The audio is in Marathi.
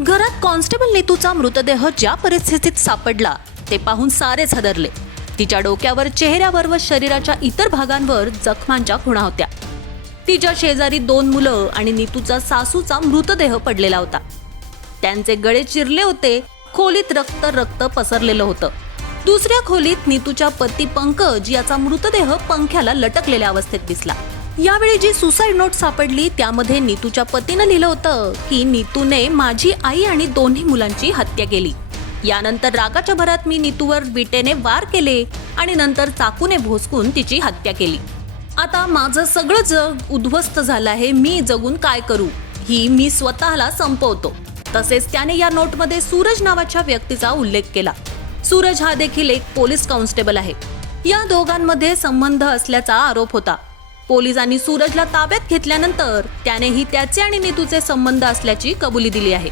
घरात कॉन्स्टेबल नेतूचा मृतदेह ज्या परिस्थितीत सापडला ते पाहून सारेच हदरले. तिच्या डोक्यावर चेहऱ्यावर व शरीराच्या इतर भागांवर जखमांच्या खुणा होत्या. तिच्या शेजारी दोन मुलं आणि नीतूचा सासूचा मृतदेह पडलेला होता. त्यांचे गळे चिरले होते खोलीत रक्त रक्त पसरलेलं होतं. दुसऱ्या खोलीत नीतूच्या पती पंकज याचा मृतदेह पंख्याला लटकलेल्या अवस्थेत दिसला. यावेळी जी सुसाईड नोट सापडली त्यामध्ये नीतूच्या पतीनं लिहिलं होतं की नीतूने माझी आई आणि दोन्ही मुलांची हत्या केली. यानंतर रागाच्या भरात मी नीतूवर विटेने वार केले आणि नंतर चाकूने भोसकून तिची हत्या केली. आता माझं सगळं जग उद्ध्वस्त झालं आहे मी जगून काय करू? ही मी स्वतःला संपवतो. तसेच त्याने या नोटमध्ये सूरज नावाच्या व्यक्तीचा उल्लेख केला. सूरज हा देखील एक पोलीस कॉन्स्टेबल आहे. या दोघांमध्ये संबंध असल्याचा आरोप होता. पोलिसांनी सूरजला ताब्यात घेतल्यानंतर त्यानेही त्याचे आणि नीतूचे संबंध असल्याची कबुली दिली आहे.